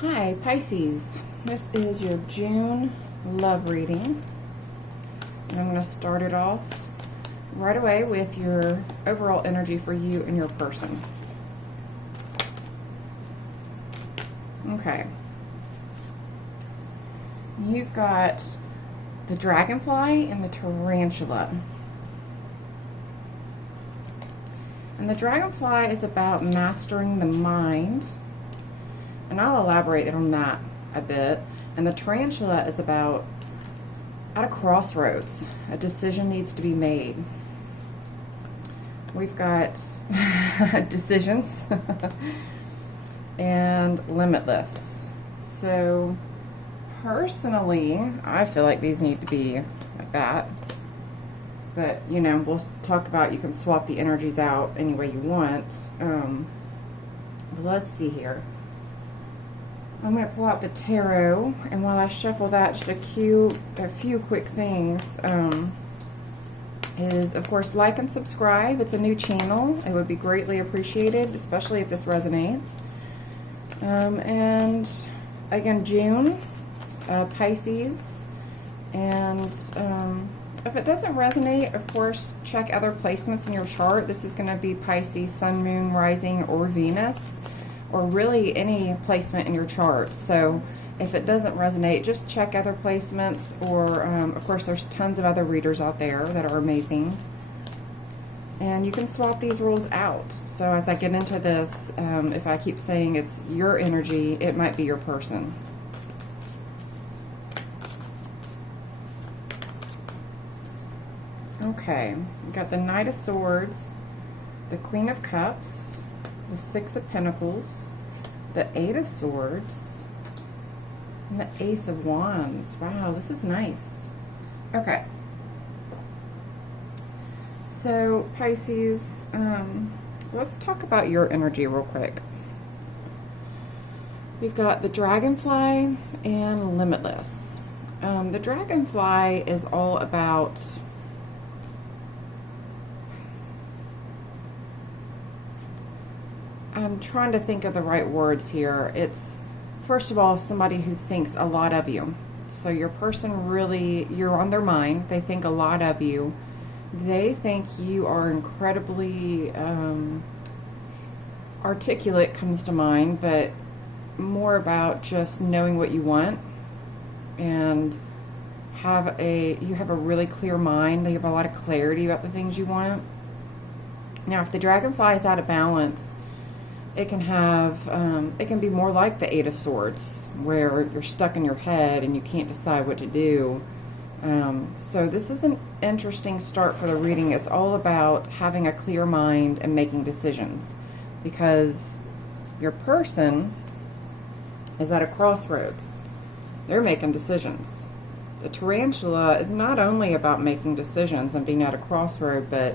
Hi, Pisces. This is your June love reading. And I'm going to start it off right away with your overall energy for you and your person. Okay. You've got the dragonfly and the tarantula. And the dragonfly is about mastering the mind. And I'll elaborate on that a bit. And the tarantula is about at a crossroads. A decision needs to be made. We've got decisions and limitless. So personally, I feel like these need to be like that. But, you know, we'll talk about you can swap the energies out any way you want. Let's see here. I'm going to pull out the tarot, and while I shuffle that, just a few quick things is, of course, like and subscribe. It's a new channel. It would be greatly appreciated, especially if this resonates. And again, June, Pisces, and if it doesn't resonate, of course, check other placements in your chart. This is going to be Pisces, Sun, Moon, Rising, or Venus, or really any placement in your chart. So if it doesn't resonate, just check other placements, or of course there's tons of other readers out there that are amazing. And you can swap these rules out. So as I get into this, if I keep saying it's your energy, it might be your person. Okay, we got the Knight of Swords, the Queen of Cups, the Six of Pentacles, the Eight of Swords, and the Ace of Wands. Wow, this is nice. Okay. So, Pisces, let's talk about your energy real quick. We've got the Dragonfly and Limitless. The Dragonfly is all about I'm trying to think of the right words here. It's, first of all, somebody who thinks a lot of you. So your person really, you're on their mind. They think a lot of you. They think you are incredibly articulate, comes to mind, but more about just knowing what you want, and you have a really clear mind. They have a lot of clarity about the things you want. Now, if the dragonfly is out of balance, it can have, it can be more like the Eight of Swords, where you're stuck in your head and you can't decide what to do. So this is an interesting start for the reading. It's all about having a clear mind and making decisions, because your person is at a crossroads. They're making decisions. The tarantula is not only about making decisions and being at a crossroad, but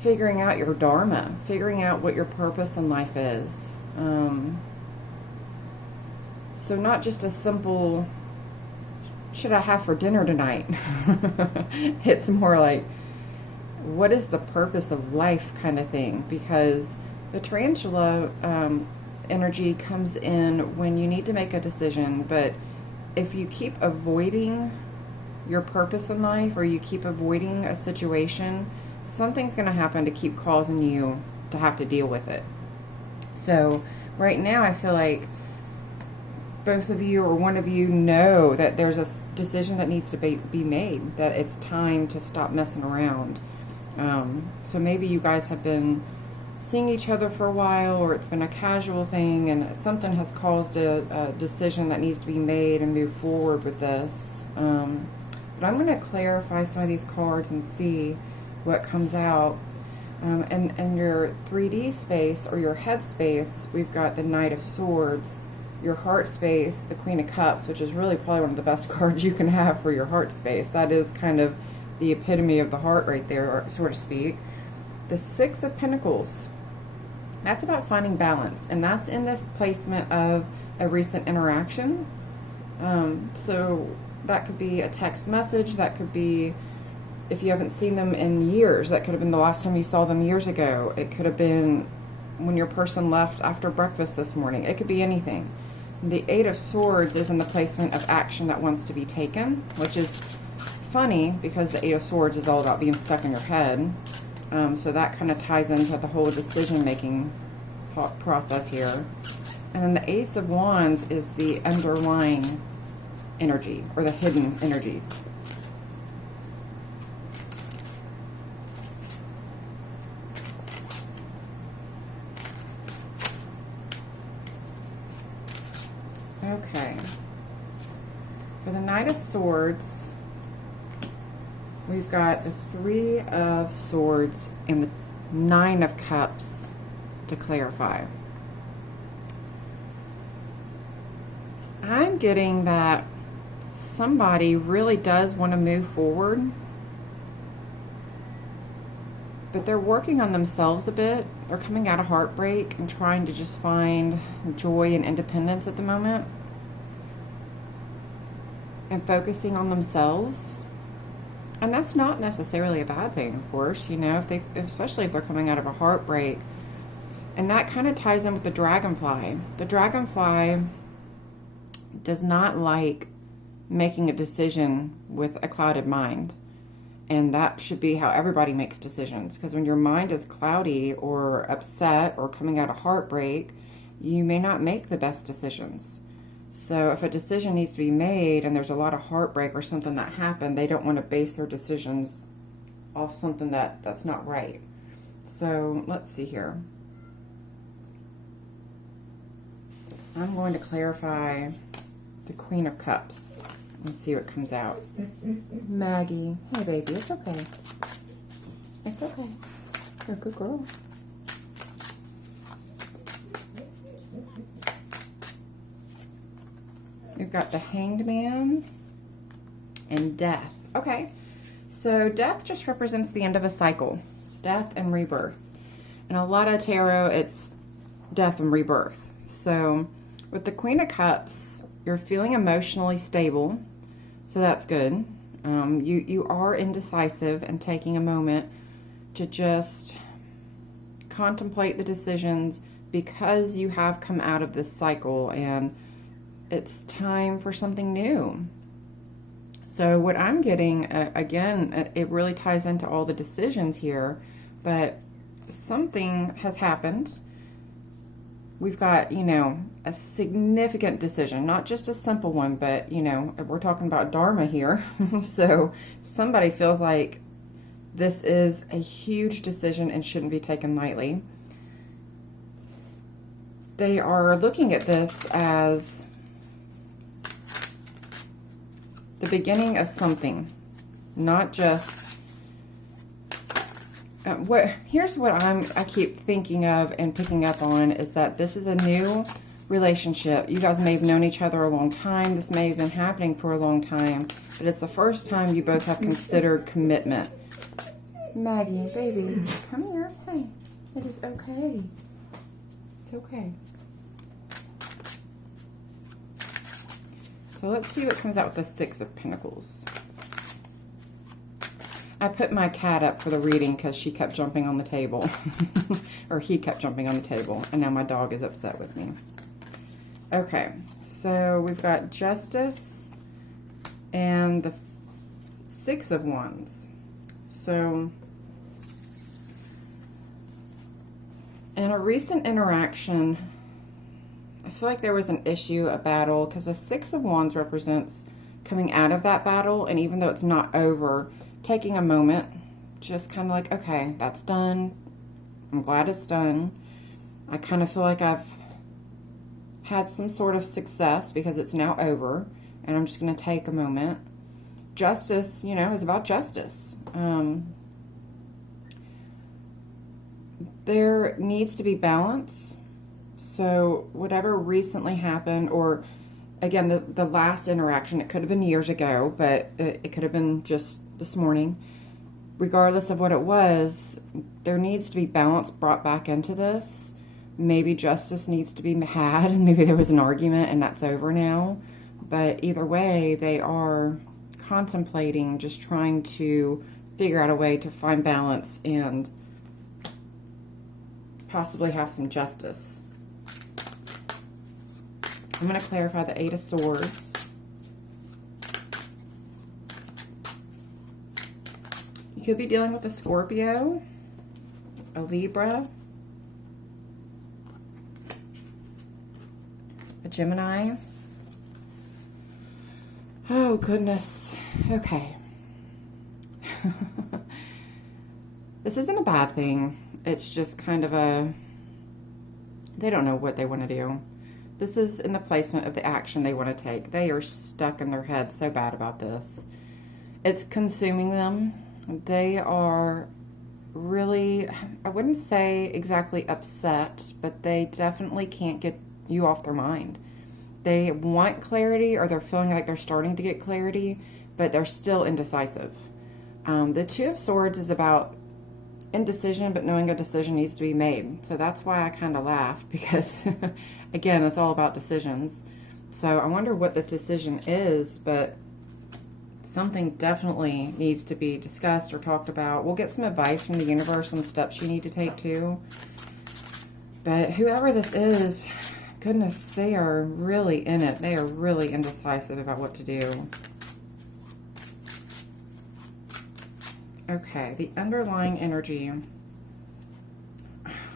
figuring out your dharma, figuring out what your purpose in life is. So not just a simple, should I have for dinner tonight? It's more like, what is the purpose of life kind of thing? Because the tarantula energy comes in when you need to make a decision, but if you keep avoiding your purpose in life, or you keep avoiding a situation, something's going to happen to keep causing you to have to deal with it. So right now I feel like both of you or one of you know that there's a decision that needs to be made, that it's time to stop messing around. So maybe you guys have been seeing each other for a while, or it's been a casual thing, and something has caused a decision that needs to be made and move forward with this. But I'm going to clarify some of these cards and see what comes out. And your 3D space, or your head space, we've got the Knight of Swords. Your heart space, the Queen of Cups, which is really probably one of the best cards you can have for your heart space. That is kind of the epitome of the heart right there, so to speak. The Six of Pentacles, that's about finding balance, and that's in this placement of a recent interaction. So that could be a text message, that could be, if you haven't seen them in years, that could have been the last time you saw them years ago. It could have been when your person left after breakfast this morning. It could be anything. The Eight of Swords is in the placement of action that wants to be taken, which is funny because the Eight of Swords is all about being stuck in your head. So that kind of ties into the whole decision-making process here. And then the Ace of Wands is the underlying energy, or the hidden energies. Okay. For the Knight of Swords, we've got the Three of Swords and the Nine of Cups to clarify. I'm getting that somebody really does want to move forward, but they're working on themselves a bit. They're coming out of heartbreak and trying to just find joy and independence at the moment, and focusing on themselves. And that's not necessarily a bad thing, of course, you know, especially if they're coming out of a heartbreak. And that kind of ties in with the dragonfly. The dragonfly does not like making a decision with a clouded mind. And that should be how everybody makes decisions. Because when your mind is cloudy or upset or coming out of heartbreak, you may not make the best decisions. So if a decision needs to be made and there's a lot of heartbreak or something that happened, they don't want to base their decisions off something that's not right. So let's see here. I'm going to clarify the Queen of Cups and see what comes out. Maggie, hey baby, it's okay. It's okay. You're a good girl. We've got the Hanged Man and Death. Okay, so Death just represents the end of a cycle. Death and rebirth. In a lot of tarot, it's death and rebirth. So with the Queen of Cups, you're feeling emotionally stable, so that's good. You are indecisive and taking a moment to just contemplate the decisions because you have come out of this cycle and it's time for something new. So what I'm getting, again, it really ties into all the decisions here, but something has happened. We've got, you know, a significant decision, not just a simple one, but, you know, we're talking about Dharma here. So somebody feels like this is a huge decision and shouldn't be taken lightly. They are looking at this as the beginning of something, not just here's what I keep thinking of and picking up on is that this is a new relationship. You guys may have known each other a long time. This may have been happening for a long time, but it's the first time you both have considered commitment. Maggie, baby, come here. Hey, it is okay. It's okay. So let's see what comes out with the Six of Pentacles. I put my cat up for the reading because she kept jumping on the table. Or he kept jumping on the table. And now my dog is upset with me. Okay. So we've got Justice and the Six of Wands. So in a recent interaction, I feel like there was an issue, a battle, because the Six of Wands represents coming out of that battle, and even though it's not over, taking a moment, just kind of like, okay, that's done. I'm glad it's done. I kind of feel like I've had some sort of success because it's now over, and I'm just going to take a moment. Justice, you know, is about justice. There needs to be balance. So whatever recently happened, or again, the last interaction, it could have been years ago, but it could have been just this morning. Regardless of what it was, there needs to be balance brought back into this. Maybe justice needs to be had, and maybe there was an argument and that's over now. But either way, they are contemplating, just trying to figure out a way to find balance and possibly have some justice. I'm going to clarify the Eight of Swords. You could be dealing with a Scorpio, a Libra, a Gemini. Oh, goodness. Okay. This isn't a bad thing. It's just kind of a, they don't know what they want to do. This is in the placement of the action they want to take. They are stuck in their head so bad about this. It's consuming them. They are really, I wouldn't say exactly upset, but they definitely can't get you off their mind. They want clarity, or they're feeling like they're starting to get clarity, but they're still indecisive. The Two of Swords is about indecision, but knowing a decision needs to be made. So that's why I kind of laugh, because again, it's all about decisions. So I wonder what this decision is, but something definitely needs to be discussed or talked about. We'll get some advice from the universe on the steps you need to take too. But whoever this is, goodness, they are really in it. They are really indecisive about what to do. Okay, the underlying energy.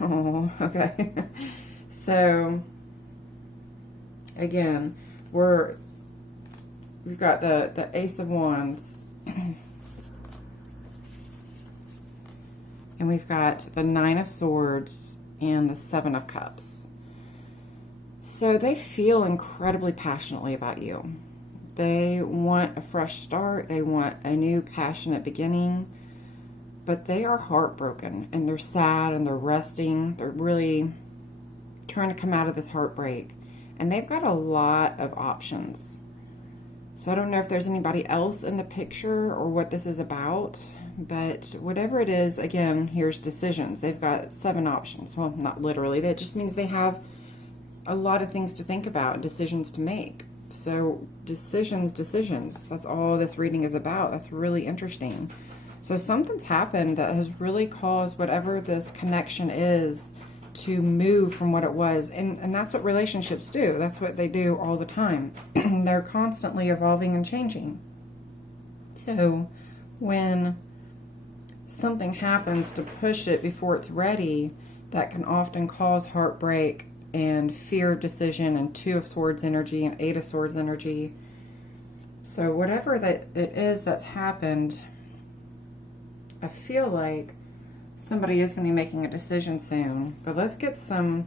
Oh, okay. So, again, we've got the Ace of Wands. And we've got the Nine of Swords and the Seven of Cups. So they feel incredibly passionately about you. They want a fresh start. They want a new passionate beginning. But they are heartbroken, and they're sad, and they're resting. They're really trying to come out of this heartbreak. And they've got a lot of options. So I don't know if there's anybody else in the picture or what this is about. But whatever it is, again, here's decisions. They've got 7 options. Well, not literally. That just means they have a lot of things to think about and decisions to make. So decisions. That's all this reading is about. That's really interesting. So something's happened that has really caused whatever this connection is to move from what it was. And that's what relationships do. That's what they do all the time. They're constantly evolving and changing. So when something happens to push it before it's ready, that can often cause heartbreak and fear of decision and Two of Swords energy and Eight of Swords energy. So whatever that it is that's happened, I feel like somebody is going to be making a decision soon. But let's get some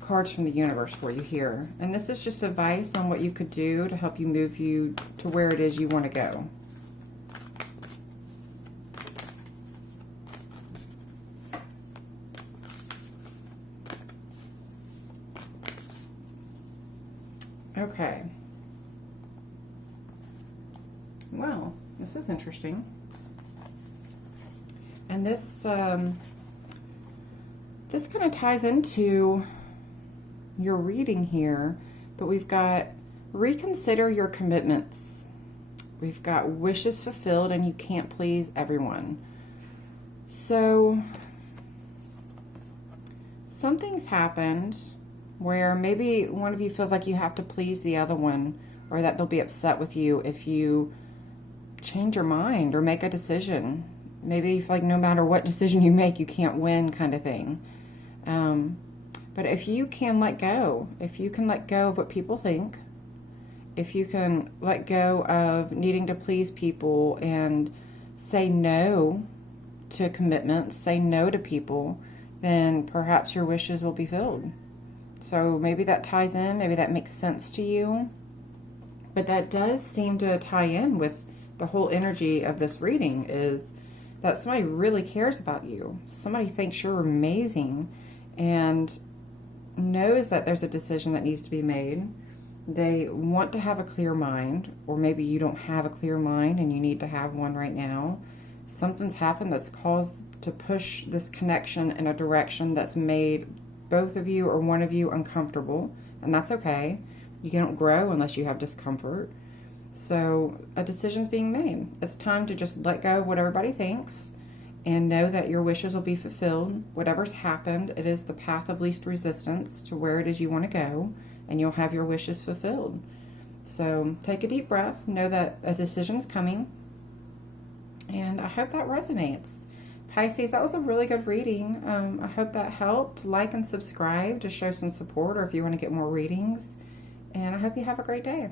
cards from the universe for you here. And this is just advice on what you could do to help you move you to where it is you want to go. Okay. Well, this is interesting. And this this kind of ties into your reading here, but we've got reconsider your commitments. We've got wishes fulfilled, and you can't please everyone. So something's happened where maybe one of you feels like you have to please the other one, or that they'll be upset with you if you change your mind or make a decision. Maybe you feel like no matter what decision you make, you can't win, kind of thing. But if you can let go, if you can let go of what people think, if you can let go of needing to please people and say no to commitments, say no to people, then perhaps your wishes will be filled. So maybe that ties in, maybe that makes sense to you. But that does seem to tie in with the whole energy of this reading, is that somebody really cares about you. Somebody thinks you're amazing and knows that there's a decision that needs to be made. They want to have a clear mind, or maybe you don't have a clear mind and you need to have one right now. Something's happened that's caused to push this connection in a direction that's made both of you or one of you uncomfortable, and that's okay. You can't grow unless you have discomfort. So a decision's being made. It's time to just let go of what everybody thinks and know that your wishes will be fulfilled. Whatever's happened, it is the path of least resistance to where it is you want to go, and you'll have your wishes fulfilled. So take a deep breath, know that a decision's coming, and I hope that resonates. Pisces, that was a really good reading. I hope that helped. Like and subscribe to show some support, or if you want to get more readings. And I hope you have a great day.